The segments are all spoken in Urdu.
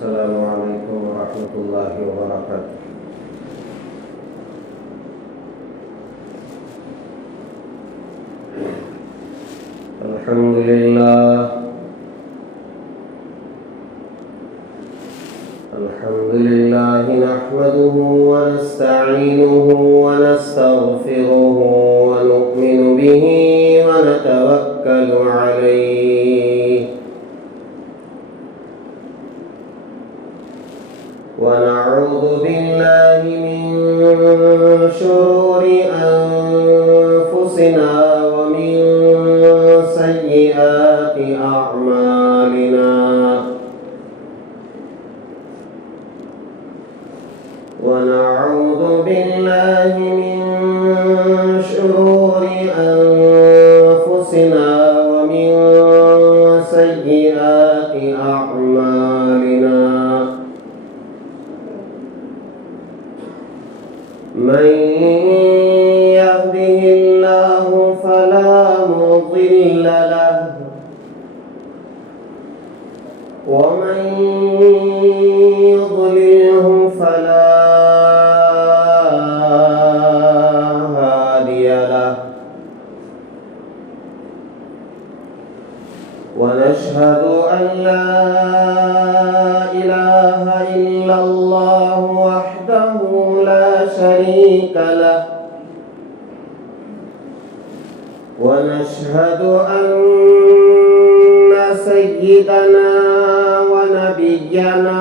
السلام علیکم ورحمۃ اللہ وبرکاتہ۔ الحمد للہ نحمده ونستعینه ونستغفره ونؤمن به ونتوکل علیہ ونعوذ باللہ من شرور انفسنا ومن سیئات اعمالنا ونعوذ باللہ من شرور انفسنا ومن سیئات اعمالنا من يهده الله فلا مضل له ومن يضلله فلا هادي له ونشهد أن لا إله إلا الله وحده لا شريك له ونشهد أن سيدنا ونبينا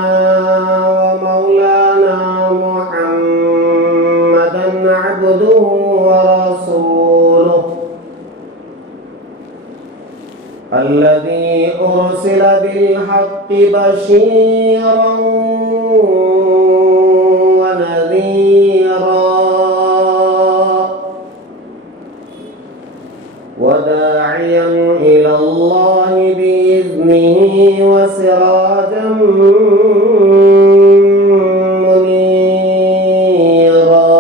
ومولانا محمدا عبده ورسوله الذي أرسل بالحق بشيرا ونذيرا وداعيا إلى الله بإذنه وسراجا منيرا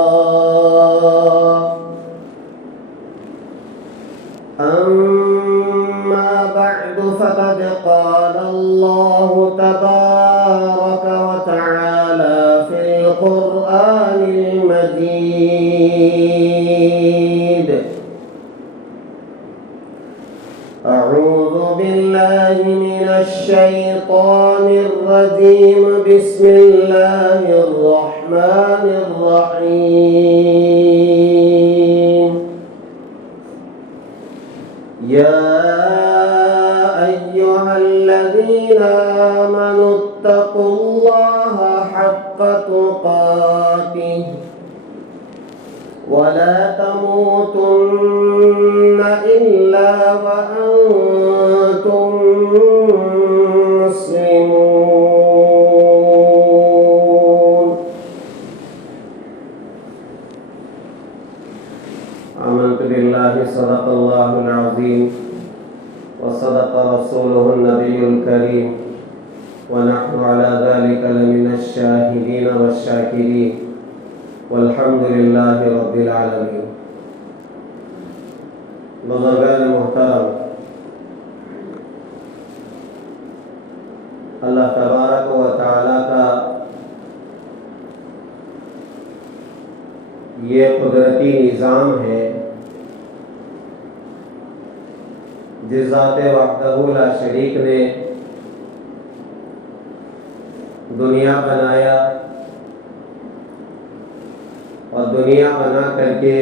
أما بعد فقد قال الله تبارك وتعالى في القرآن المجيد أعوذ بالله من الشيطان الرجيم بسم الله الرحمن الرحيم يا أيها الذين آمنوا اتقوا الله حق تقاته ولا تموتن إلا وأنتم مسلمون آمنت بالله صدق الله العظيم وصدق رسوله النبي الكريم ونحن على ذلك لمن الشاهدين والشاكرين والحمد للہ رب العالمین۔ بزرگان محترم، اللہ تبارک و تعالی کا یہ قدرتی نظام ہے جس ذات وحدہ لا شریک نے دنیا بنایا اور دنیا بنا کر کے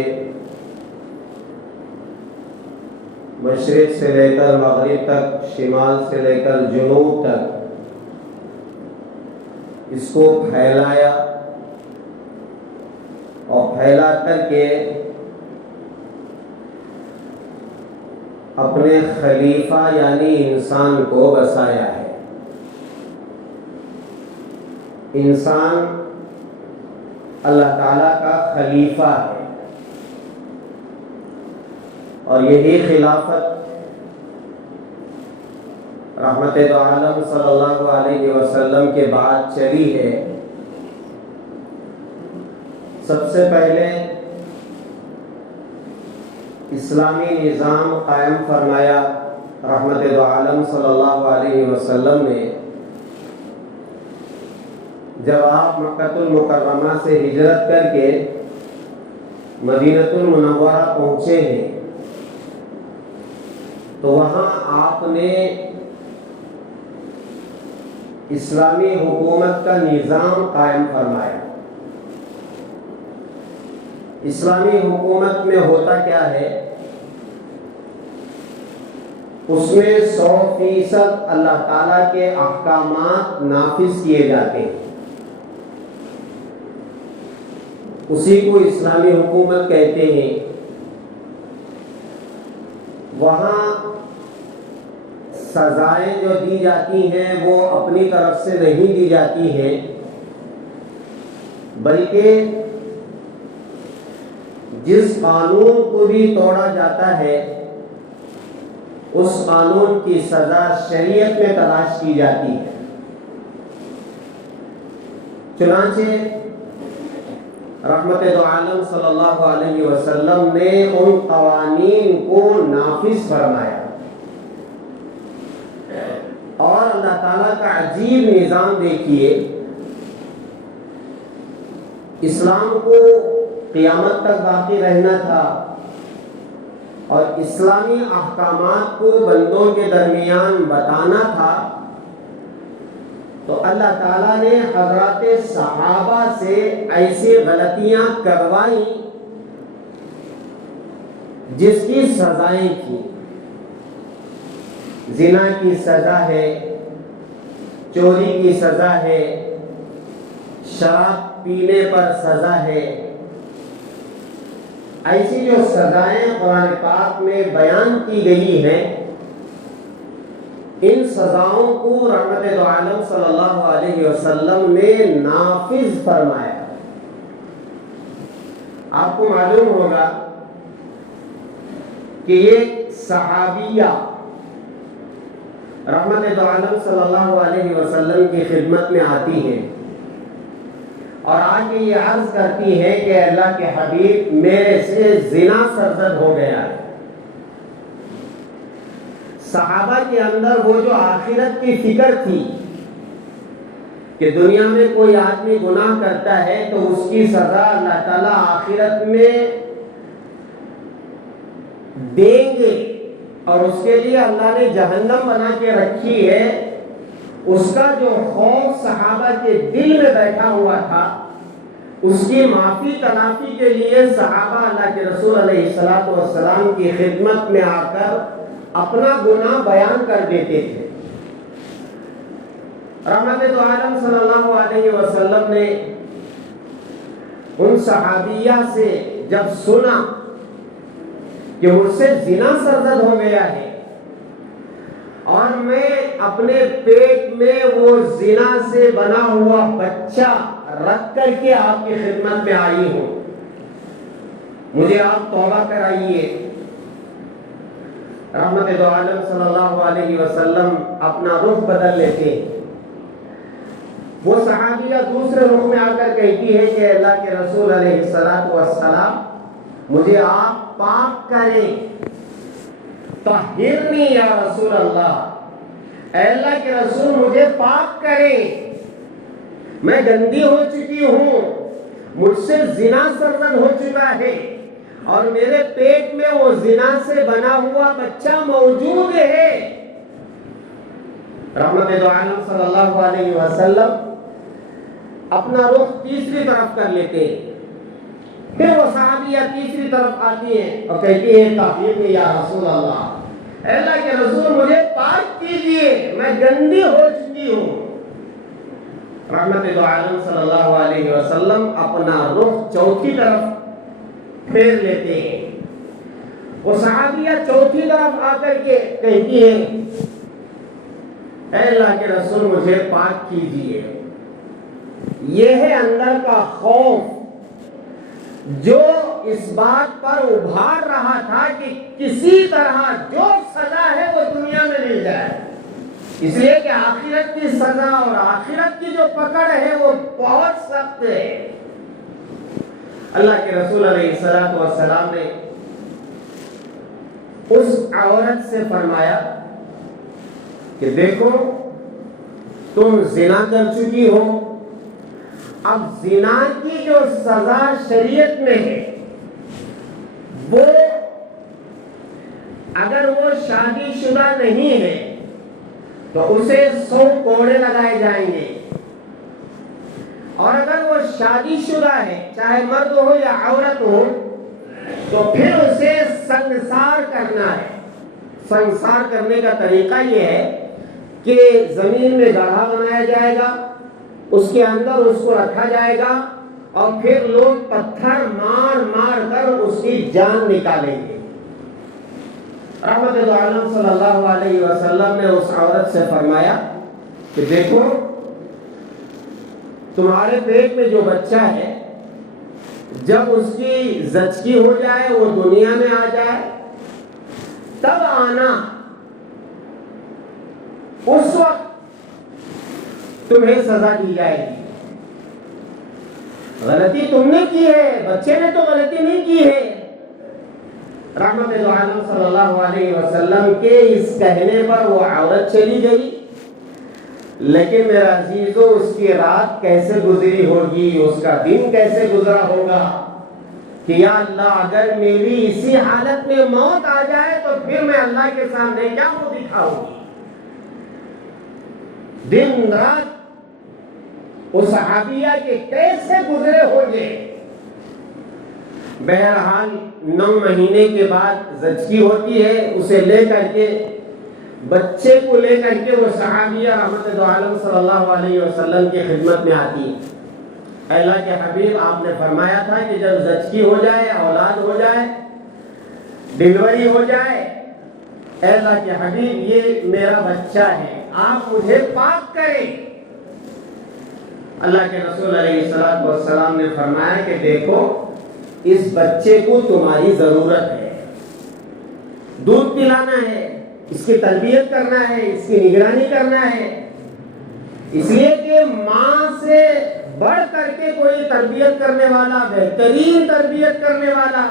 مشرق سے لے کر مغرب تک، شمال سے لے کر جنوب تک اس کو پھیلایا اور پھیلا کر کے اپنے خلیفہ یعنی انسان کو بسایا ہے۔ انسان اللہ تعالیٰ کا خلیفہ ہے اور یہی خلافت رحمت دو عالم صلی اللہ علیہ وسلم کے بعد چلی ہے۔ سب سے پہلے اسلامی نظام قائم فرمایا رحمت دو عالم صلی اللہ علیہ وسلم نے، جب آپ مکہ المکرمہ سے ہجرت کر کے مدینہ المنورہ پہنچے ہیں تو وہاں آپ نے اسلامی حکومت کا نظام قائم فرمایا۔ اسلامی حکومت میں ہوتا کیا ہے؟ اس میں 100% اللہ تعالیٰ کے احکامات نافذ کیے جاتے ہیں، اسی کو اسلامی حکومت کہتے ہیں۔ وہاں سزائیں جو دی جاتی ہیں وہ اپنی طرف سے نہیں دی جاتی ہیں، بلکہ جس قانون کو بھی توڑا جاتا ہے اس قانون کی سزا شریعت میں تلاش کی جاتی ہے۔ چنانچہ رحمت دو عالم صلی اللہ علیہ وسلم نے ان قوانین کو نافذ فرمایا، اور اللہ تعالیٰ کا عجیب نظام دیکھیے، اسلام کو قیامت تک باقی رہنا تھا اور اسلامی احکامات کو بندوں کے درمیان بتانا تھا، تو اللہ تعالیٰ نے حضرات صحابہ سے ایسی غلطیاں کروائیں جس کی سزائیں تھیں۔ زنا کی سزا ہے، چوری کی سزا ہے، شراب پینے پر سزا ہے۔ ایسی جو سزائیں قرآن پاک میں بیان کی گئی ہیں، ان سزاؤں کو رحمت دو عالم صلی اللہ علیہ وسلم نے نافذ فرمایا۔ آپ کو معلوم ہوگا کہ یہ صحابیہ رحمت دو عالم صلی اللہ علیہ وسلم کی خدمت میں آتی ہیں اور آگے یہ عرض کرتی ہے کہ اللہ کے حبیب، میرے سے زنا سرزد ہو گیا ہے۔ صحابہ کے اندر وہ جو آخرت کی فکر تھی کہ دنیا میں کوئی آدمی گناہ کرتا ہے تو اس کی سزا اللہ تعالیٰ آخرت میں دیں گے اور اس کے لیے اللہ نے جہنم بنا کے رکھی ہے، اس کا جو خوف صحابہ کے دل میں بیٹھا ہوا تھا، اس کی معافی تلافی کے لیے صحابہ اللہ کے رسول علیہ السلام کی خدمت میں آ کر اپنا گناہ بیان کر دیتے تھے۔ رحمت دو عالم صلی اللہ علیہ وسلم نے ان صحابیہ سے جب سنا کہ مجھ سے زنا سرزد ہو گیا ہے اور میں اپنے پیٹ میں وہ زنا سے بنا ہوا بچہ رکھ کر کے آپ کی خدمت میں آئی ہوں، مجھے آپ توبہ کرائیے، رحمت دو عالم صلی اللہ علیہ وسلم اپنا رخ بدل لیتے ہیں۔ وہ صحابیہ دوسرے رخ میں آ کر کہتی ہے کہ اللہ کے رسول علیہ السلام، مجھے آپ پاک کریں، طہرنی یا رسول اللہ، اے اللہ کے رسول مجھے پاک کریں، میں گندی ہو چکی ہوں، مجھ سے زنا سرزد ہو چکا ہے اور میرے پیٹ میں وہ زنا سے بنا ہوا بچہ موجود ہے۔ رحمت دو عالم صلی اللہ علیہ وسلم اپنا رخ تیسری طرف کر لیتے ہیں، پھر وہ صحابیہ تیسری طرف آتی ہیں اور کہتی ہیں طہرنی یا رسول اللہ، اے اللہ کے رسول مجھے پاک کیجئے، میں گندی ہو چکی ہوں۔ رحمت دو عالم صلی اللہ علیہ وسلم اپنا رخ چوتھی طرف پھیر لیتے ہیں۔ وہ صحابیہ چوتھی طرف آ کر کے کہتی ہیں اے اللہ کے رسول مجھے پاک کیجئے۔ یہ ہے اندر کا خوف جو اس بات پر ابھار رہا تھا کہ کسی طرح جو سزا ہے وہ دنیا میں مل جائے، اس لیے کہ آخرت کی سزا اور آخرت کی جو پکڑ ہے وہ بہت سخت ہے۔ اللہ کے رسول علیہ السلام نے اس عورت سے فرمایا کہ دیکھو تم زنا کر چکی ہو اب زنا کی جو سزا شریعت میں ہے وہ اگر وہ شادی شدہ نہیں ہے تو اسے 100 کوڑے لگائے جائیں گے، اور اگر وہ شادی شدہ ہے چاہے مرد ہو یا عورت ہو تو پھر اسے سنسار کرنا ہے۔ سنسار کرنے کا طریقہ یہ ہے کہ زمین میں گڑھا بنایا جائے گا، اس کے اندر اس کو رکھا جائے گا، اور پھر لوگ پتھر مار مار کر اس کی جان نکالیں گے۔ رحمت عالم صلی اللہ علیہ وسلم نے اس عورت سے فرمایا کہ دیکھو تمہارے پیٹ میں جو بچہ ہے جب اس کی زچگی ہو جائے، وہ دنیا میں آ جائے، تب آنا، اس وقت تمہیں سزا دی جائے گی۔ غلطی تم نے کی ہے، بچے نے تو غلطی نہیں کی ہے۔ رحمت عالم صلی اللہ علیہ وسلم کے اس کہنے پر وہ عورت چلی گئی، لیکن میرا عزیزو اس کی رات کیسے گزری ہوگی، اس کا دن کیسے گزرا ہوگا کہ یا اللہ اگر میری اسی حالت میں موت آ جائے تو پھر میں اللہ کے سامنے کیا منہ دکھاؤں گی۔ دن رات اس صحابیہ کے کیسے گزرے ہوں گے۔ بہرحال 9 مہینے کے بعد زچگی ہوتی ہے، اسے لے کر کے بچے کو لے کر کے وہ صحابیہ رحمت عالم صلی اللہ علیہ وسلم کی خدمت میں آتی ہے۔ اے اللہ کے حبیب، آپ نے فرمایا تھا کہ جب زچگی ہو جائے، اولاد ہو جائے، ڈلیوری ہو جائے، اے اللہ کے حبیب یہ میرا بچہ ہے، آپ مجھے پاک کریں۔ اللہ کے رسول علیہ السلام نے فرمایا کہ دیکھو اس بچے کو تمہاری ضرورت ہے، دودھ پلانا ہے، اس کی تربیت کرنا ہے، اس کی نگرانی کرنا ہے، اس لیے کہ ماں سے بڑھ کر کے کوئی تربیت کرنے والا، بہترین تربیت کرنے والا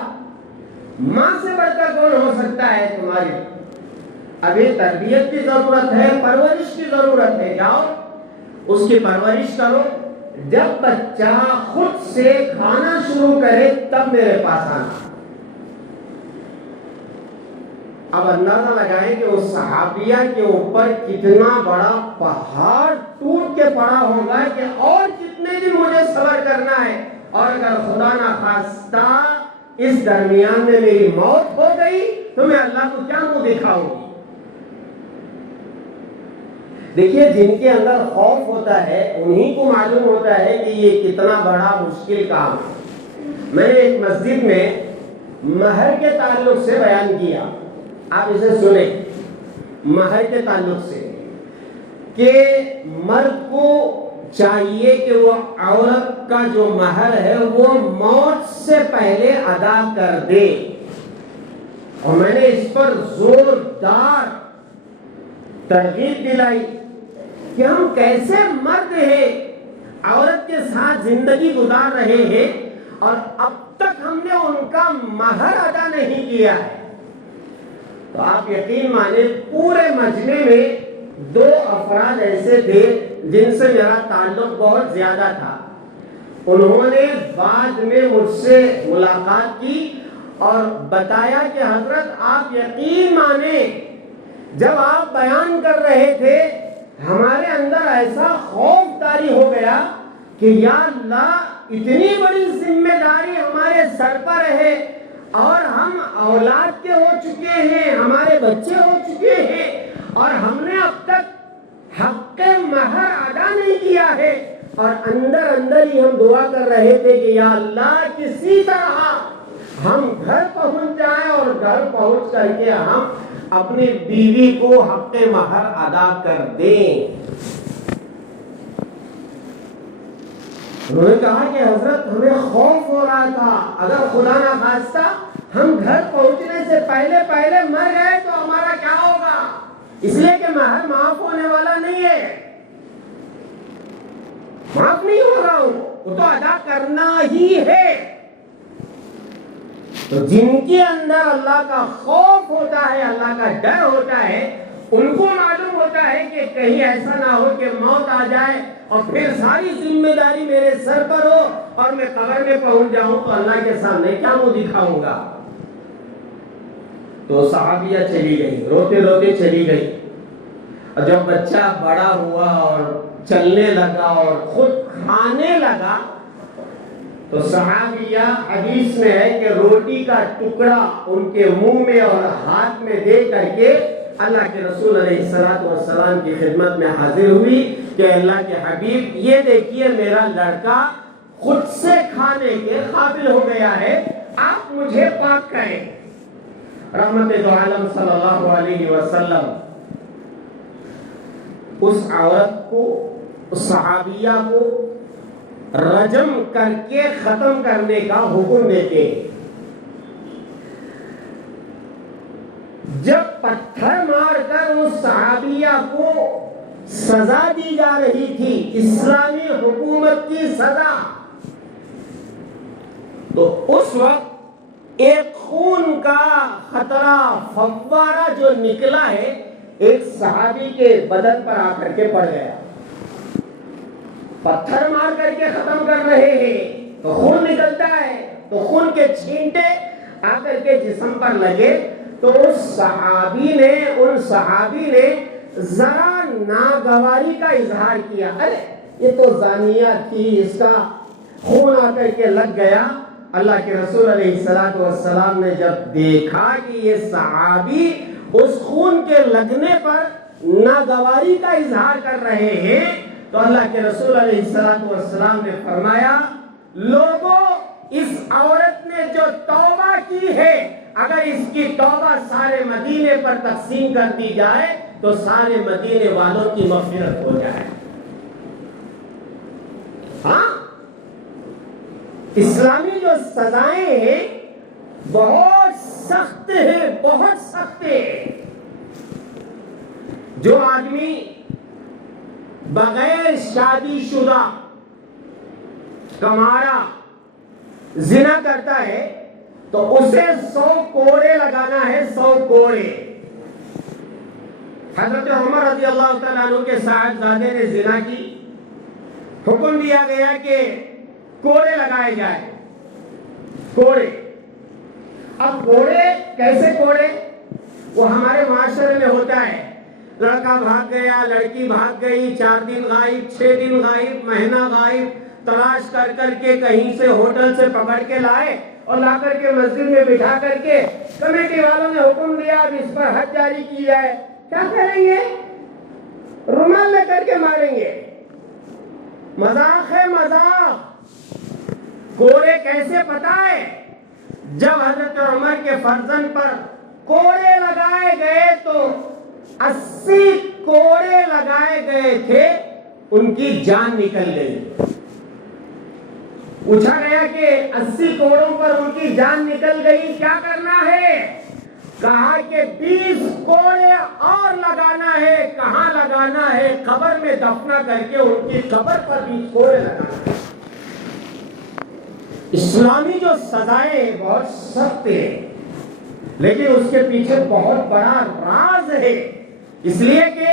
ماں سے بڑھ کر کون ہو سکتا ہے تمہاری؟ ابھی تربیت کی ضرورت ہے، پرورش کی ضرورت ہے، جاؤ اس کی پرورش کرو، جب بچہ خود سے کھانا شروع کرے تب میرے پاس آنا۔ اب اندازہ لگائیں کہ اس صحابیہ کے اوپر کتنا بڑا پہاڑ ٹوٹ کے پڑا ہوگا کہ اور کتنے دن مجھے صبر کرنا ہے، اور اگر خدا نہ خواستہ اس درمیان میں میری موت ہو گئی تو میں اللہ کو کیا منہ دکھاؤں گی۔ دیکھیے جن کے اندر خوف ہوتا ہے انہی کو معلوم ہوتا ہے کہ یہ کتنا بڑا مشکل کام ہے۔ میں نے ایک مسجد میں مہر کے تعلق سے بیان کیا، آپ اسے سنیں، مہر کے تعلق سے کہ مرد کو چاہیے کہ وہ عورت کا جو مہر ہے وہ موت سے پہلے ادا کر دے، اور میں نے اس پر زوردار ترغیب دلائی کہ ہم کیسے مرد ہیں، عورت کے ساتھ زندگی گزار رہے ہیں اور اب تک ہم نے ان کا مہر ادا نہیں کیا ہے۔ تو آپ یقین مانیں پورے مجمع میں 2 افراد ایسے تھے جن سے میرا تعلق بہت زیادہ تھا، انہوں نے بعد میں مجھ سے ملاقات کی اور بتایا کہ حضرت آپ یقین مانیں جب آپ بیان کر رہے تھے ہمارے اندر ایسا خوف طاری ہو گیا کہ یا اللہ اتنی بڑی ذمہ داری ہمارے سر پر ہے اور ہم اولاد کے ہو چکے ہیں، ہمارے بچے ہو چکے ہیں اور ہم نے اب تک حق مہر ادا نہیں کیا ہے، اور اندر اندر ہی ہم دعا کر رہے تھے کہ یا اللہ کسی طرح ہم گھر پہنچ جائیں اور گھر پہنچ کر کے ہم اپنی بیوی کو حق مہر ادا کر دیں۔ انہوں نے کہا کہ حضرت ہمیں خوف ہو رہا تھا اگر خدا نہ خواستہ ہم گھر پہنچنے سے پہلے مر گئے تو ہمارا کیا ہوگا، اس لیے کہ مہر معاف ہونے والا نہیں ہے، معاف نہیں ہو رہا ہوں، وہ تو ادا کرنا ہی ہے۔ تو جن کے اندر اللہ کا خوف ہوتا ہے، اللہ کا ڈر ہوتا ہے، ان کو معلوم ہوتا ہے کہ کہیں ایسا نہ ہو کہ موت آ جائے اور پھر ساری ذمہ داری میرے سر پر ہو اور میں قبر میں پہنچ جاؤں تو اللہ کے سامنے کیا منہ دکھاؤں گا؟ تو صحابیہ چلی گئی، روتے روتے چلی گئی. اور جب بچہ بڑا ہوا اور چلنے لگا اور خود کھانے لگا تو صحابیہ، حدیث میں ہے کہ روٹی کا ٹکڑا ان کے منہ میں اور ہاتھ میں دے کر کے اللہ کے رسول علیہ السلام کی خدمت میں حاضر ہوئی کہ اللہ کے حبیب یہ دیکھیے میرا لڑکا خود سے کھانے کے قابل ہو گیا ہے، آپ مجھے پاک کریں. رحمت دو عالم صلی اللہ علیہ وسلم اس عورت کو، اس صحابیہ کو رجم کر کے ختم کرنے کا حکم دیتے. جب پتھر مار کر اس صحابیہ کو سزا دی جا رہی تھی، اسلامی حکومت کی سزا، تو اس وقت ایک خون کا خطرہ فوارہ جو نکلا ہے ایک صحابی کے بدن پر آ کر کے پڑ گیا. پتھر مار کر کے ختم کر رہے ہیں تو خون نکلتا ہے، تو خون کے چھینٹے آ کر کے جسم پر لگے تو ان صحابی نے ذرا ناگواری کا اظہار کیا، ارے یہ تو زانیہ تھی، اس کا خون آ کر کے لگ گیا. اللہ کے رسول علیہ السلام نے جب دیکھا کہ یہ صحابی اس خون کے لگنے پر ناگواری کا اظہار کر رہے ہیں تو اللہ کے رسول علیہ السلام نے فرمایا، لوگوں اس عورت نے جو توبہ کی ہے اگر اس کی توبہ سارے مدینے پر تقسیم کر دی جائے تو سارے مدینے والوں کی مغفرت ہو جائے. ہاں، اسلامی جو سزائیں ہیں بہت سخت ہیں، بہت سخت ہیں. جو آدمی بغیر شادی شدہ کمارا زنا کرتا ہے تو اسے 100 کوڑے لگانا ہے، 100 کوڑے. حضرت عمر رضی اللہ تعالیٰ عنہ کے صاحبزادے نے زنا کی، حکم دیا گیا کہ کوڑے لگائے جائیں. کوڑے، اب کوڑے کیسے کوڑے؟ وہ ہمارے معاشرے میں ہوتا ہے، لڑکا بھاگ گیا، لڑکی بھاگ گئی، 4 دن غائب، 6 دن غائب، مہینہ غائب، تلاش کر کر کے کہیں سے ہوٹل سے پکڑ کے لائے اور لا کر کے مسجد میں بٹھا کر کے کمیٹی والوں نے حکم دیا اب اس پر حد جاری کی جائے. کیا کریں گے؟ رومال لے کر کے ماریں گے. مذاق ہے، مذاق. کوڑے کیسے پتہ ہے؟ جب حضرت عمر کے فرزند پر کوڑے لگائے گئے تو 80 کوڑے لگائے گئے تھے، ان کی جان نکل گئی. پوچھا گیا کہ 80 کوڑوں پر ان کی جان نکل گئی، کیا کرنا ہے؟ کہا کہ 20 کوڑے اور لگانا ہے. کہاں لگانا ہے؟ قبر میں دفنا کر کے ان کی قبر پر 20 کوڑے لگانا ہے. اسلامی جو سزائیں بہت سخت ہیں لیکن اس کے پیچھے بہت بڑا راز ہے، اس لیے کہ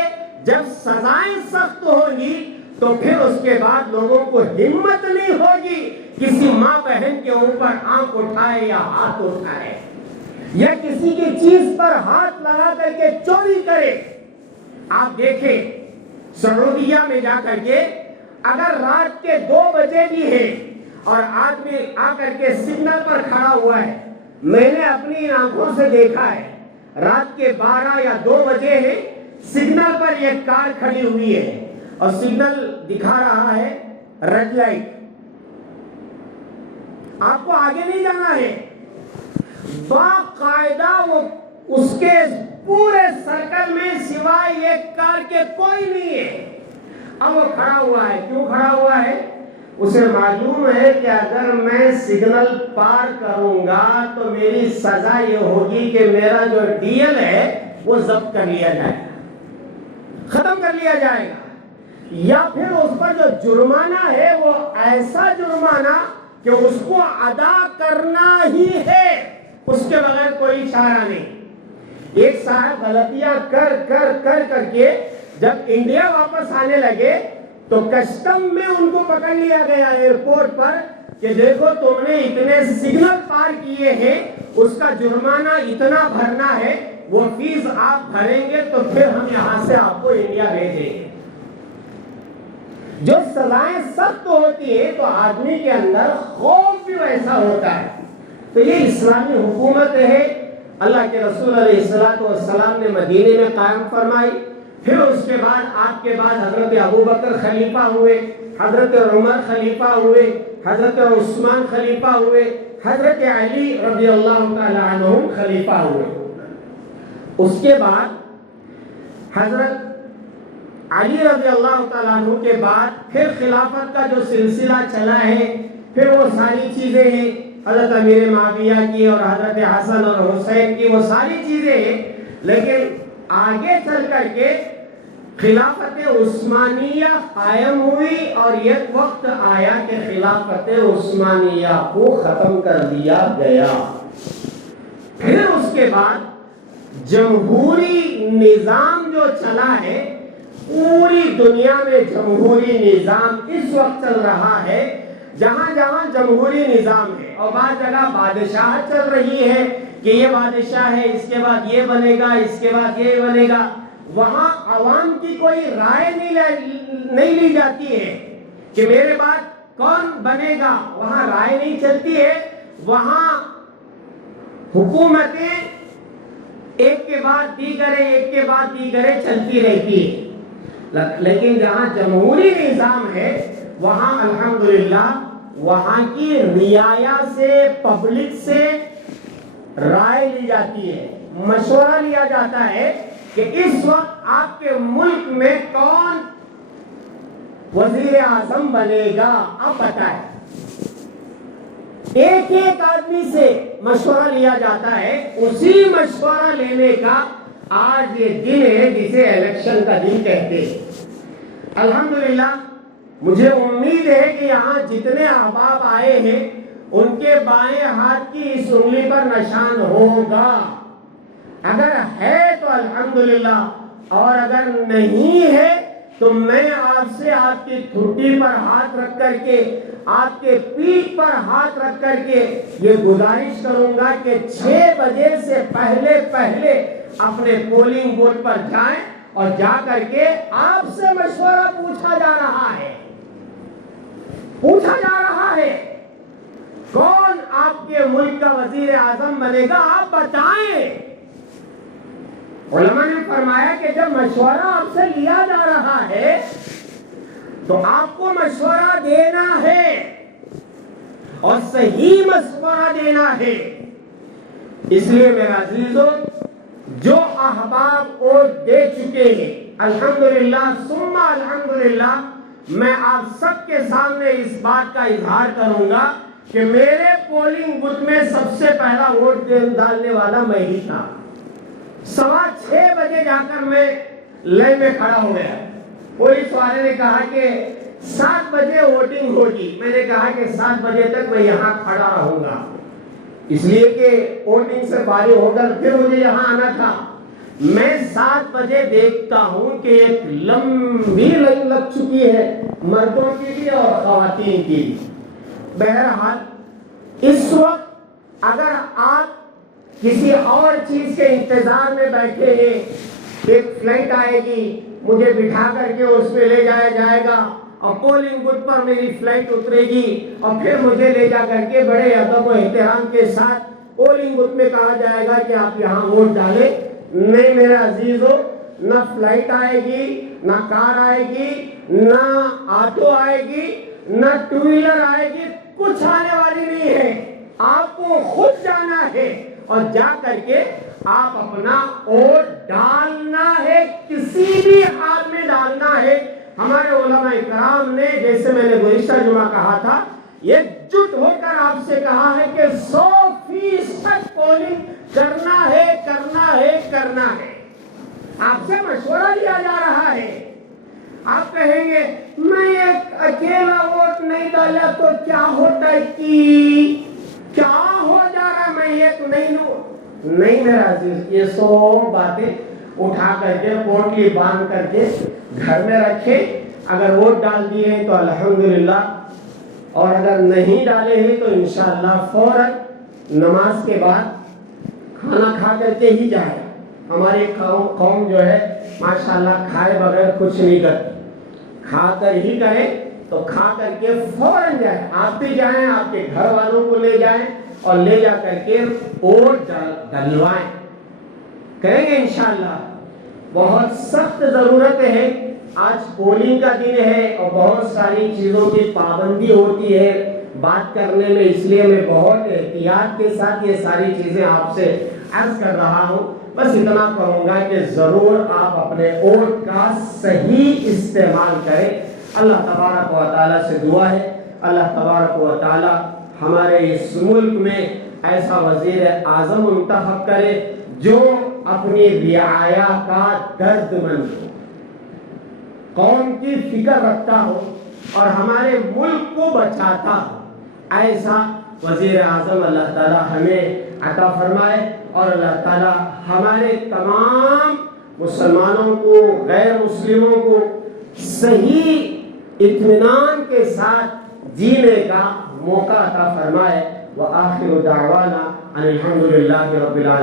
جب سزائیں سخت ہوں گی تو پھر اس کے بعد لوگوں کو ہمت نہیں ہوگی کسی ماں بہن کے اوپر آنکھ اٹھائے یا ہاتھ اٹھائے یا کسی کی چیز پر ہاتھ لگا کر کے چوری کرے. آپ دیکھیں سعودیہ میں جا کر کے اگر رات کے 2 بجے بھی ہے اور آدمی آ کر کے سگنل پر کھڑا ہوا ہے، میں نے اپنی آنکھوں سے دیکھا ہے، رات کے 12 یا 2 بجے ہے، سگنل پر ایک کار کھڑی ہوئی ہے اور سگنل دکھا رہا ہے ریڈ لائٹ، آپ کو آگے نہیں جانا ہے. باقاعدہ وہ اس کے پورے سرکل میں سوائے ایک کار کے کوئی نہیں ہے. اب وہ کھڑا ہوا ہے، کیوں کھڑا ہوا ہے؟ اسے معلوم ہے کہ اگر میں سگنل پار کروں گا تو میری سزا یہ ہوگی کہ میرا جو ڈیل ہے وہ ضبط کر لیا جائے گا، ختم کر لیا جائے گا، یا پھر اس پر جو جرمانہ ہے وہ ایسا جرمانہ کہ اس کو ادا کرنا ہی ہے، اس کے بغیر کوئی چارہ نہیں. ایک صاحب غلطیاں کر کے جب انڈیا واپس آنے لگے تو کسٹم میں ان کو پکڑ لیا گیا ایئرپورٹ پر کہ دیکھو تم نے اتنے سگنل پار کیے ہیں، اس کا جرمانہ اتنا بھرنا ہے، وہ فیس آپ بھریں گے تو پھر ہم یہاں سے آپ کو انڈیا بھیجیں گے۔ جو سزائیں سخت ہوتی ہے تو آدمی کے اندر خوف بھی ویسا ہوتا ہے۔ تو یہ اسلامی حکومت ہے، اللہ کے رسول علیہ السلام نے مدینے میں قائم فرمائی۔ پھر اس کے بعد آپ کے بعد حضرت ابوبکر خلیفہ ہوئے، حضرت عمر خلیفہ ہوئے، حضرت عثمان خلیفہ ہوئے، حضرت علی رضی اللہ تعالی عنہ خلیفہ ہوئے۔ اس کے بعد حضرت علی رضی اللہ تعالیٰ عنہ کے بعد پھر خلافت کا جو سلسلہ چلا ہے، پھر وہ ساری چیزیں ہیں حضرت امیر معاویہ کی اور حضرت حسن اور حسین کی، وہ ساری چیزیں ہیں، لیکن آگے چل کر کے خلافت عثمانیہ قائم ہوئی اور ایک وقت آیا کہ خلافت عثمانیہ کو ختم کر دیا گیا۔ پھر اس کے بعد جمہوری نظام جو چلا ہے، پوری دنیا میں جمہوری نظام اس وقت چل رہا ہے، جہاں جہاں جمہوری نظام ہے اور بعض جگہ بادشاہ چل رہی ہے کہ یہ بادشاہ ہے، اس کے بعد یہ بنے گا، اس کے بعد یہ بنے گا، وہاں عوام کی کوئی رائے نہیں لی جاتی ہے کہ میرے بعد کون بنے گا، وہاں رائے نہیں چلتی ہے، وہاں حکومتیں ایک کے بعد دیگرے ایک کے بعد دیگرے چلتی رہتی ہے۔ لیکن جہاں جمہوری نظام ہے وہاں الحمدللہ وہاں کی رعایا سے، پبلک سے رائے لی جاتی ہے، مشورہ لیا جاتا ہے کہ اس وقت آپ کے ملک میں کون وزیر اعظم بنے گا، آپ بتائیں۔ ایک ایک آدمی سے مشورہ لیا جاتا ہے، اسی مشورہ لینے کا آج یہ دن ہے جسے الیکشن کا دن کہتے ہیں۔ الحمدللہ مجھے امید ہے کہ یہاں جتنے احباب آئے ہیں ان کے بائیں ہاتھ کی اس انگلی پر نشان ہوگا، اگر ہے تو الحمدللہ، اور اگر نہیں ہے تو میں آپ سے آپ کی ٹھوٹی پر ہاتھ رکھ کر کے، آپ کے پیٹھ پر ہاتھ رکھ کر کے یہ گزارش کروں گا کہ 6 بجے سے پہلے اپنے پولنگ بوتھ پر جائیں اور جا کر کے آپ سے مشورہ پوچھا جا رہا ہے کون آپ کے ملک کا وزیر اعظم بنے گا، آپ بتائیں۔ علماء نے فرمایا کہ جب مشورہ آپ سے لیا جا رہا ہے تو آپ کو مشورہ دینا ہے اور صحیح مشورہ دینا ہے۔ اس لیے میرا عزیزو، جو احباب ووٹ دے چکے ہیں الحمدللہ ثم الحمدللہ، میں آپ سب کے سامنے اس بات کا اظہار کروں گا کہ میرے پولنگ بوتھ میں سب سے پہلا ووٹ ڈالنے والا میں ہی تھا۔ 6:15 بجے جا کر میں لائن میں کھڑا ہو گیا۔ پولیس والے نے کہا کہ 7 بجے ووٹنگ ہوگی، میں نے کہا کہ 7 بجے تک میں یہاں کھڑا رہوں گا، اس لیے کہ ووٹنگ سے فارغ ہو کر پھر مجھے یہاں آنا تھا۔ میں 7 بجے دیکھتا ہوں کہ ایک لمبی لائن لگ چکی ہے، مردوں کی بھی اور خواتین کی بھی۔ بہرحال اس وقت اگر آپ کسی اور چیز کے انتظار میں بیٹھے ہیں، ایک فلائٹ آئے گی، مجھے بٹھا کر کے اس پہ لے جایا جائے گا اور پولنگ بوتھ پر میری فلائٹ اترے گی اور پھر مجھے لے جا کر کے بڑے ادب و احترام کے ساتھ پولنگ بوتھ میں کہا جائے گا کہ آپ یہاں ووٹ ڈالیں، نہیں میرا عزیزو، نہ فلائٹ آئے گی، نہ کار آئے گی، نہ آٹو آئے گی، نہ ٹو ویلر آئے گی، کچھ آنے والی نہیں ہے۔ آپ کو خود جانا ہے اور جا کر کے آپ اپنا ووٹ ڈالنا ہے، کسی بھی حال میں ڈالنا ہے۔ ہمارے علماء کرام نے، جیسے میں نے گزشتہ جمعہ کہا تھا، یہ جٹ ہو کر آپ سے کہا ہے کہ 100% پولنگ کرنا ہے، کرنا ہے، کرنا ہے۔ آپ سے مشورہ لیا جا رہا ہے۔ آپ کہیں گے میں ایک اکیلا ووٹ نہیں ڈالا تو کیا ہوتا ہے، کیا ہو جا رہا ہے، میں ایک نہیں ہوں۔ نہیں میرا عزیز، یہ 100 باتیں اٹھا کر کے پوٹلی باندھ کر کے گھر میں رکھے، اگر ووٹ ڈال دیے ہیں تو الحمدللہ، اور اگر نہیں ڈالے ہیں تو انشاءاللہ فوراً نماز کے بعد کھانا کھا کر کے ہی جائے۔ ہماری قوم جو ہے ماشاءاللہ کھائے بغیر کچھ نہیں کرتی، کھا کر ہی کریں، تو کھا کر کے فوراً جائیں، آپ بھی جائیں، آپ کے گھر والوں کو لے جائیں اور لے جا کر کے ووٹ ڈلوائیں۔ کریں گے انشاءاللہ۔ بہت سخت ضرورت ہے، آج پولنگ کا دن ہے اور بہت ساری چیزوں کی پابندی ہوتی ہے بات کرنے میں، اس لیے میں بہت احتیاط کے ساتھ یہ ساری چیزیں آپ سے عرض کر رہا ہوں۔ بس اتنا کہوں گا کہ ضرور آپ اپنے ووٹ کا صحیح استعمال کریں۔ اللہ تبارک و تعالیٰ سے دعا ہے، اللہ تبارک و تعالیٰ ہمارے اس ملک میں ایسا وزیر اعظم منتخب کرے جو اپنی رعایا کا درد مند ہو، قوم کی فکر رکھتا ہو اور ہمارے ملک کو بچاتا ہو۔ ایسا وزیر اعظم اللہ تعالیٰ ہمیں عطا فرمائے، اور اللہ تعالیٰ ہمارے تمام مسلمانوں کو، غیر مسلموں کو صحیح اطمینان کے ساتھ جینے کا موقع عطا فرمائے۔ وآخر دعوانا ان الحمد للہ رب العالمین۔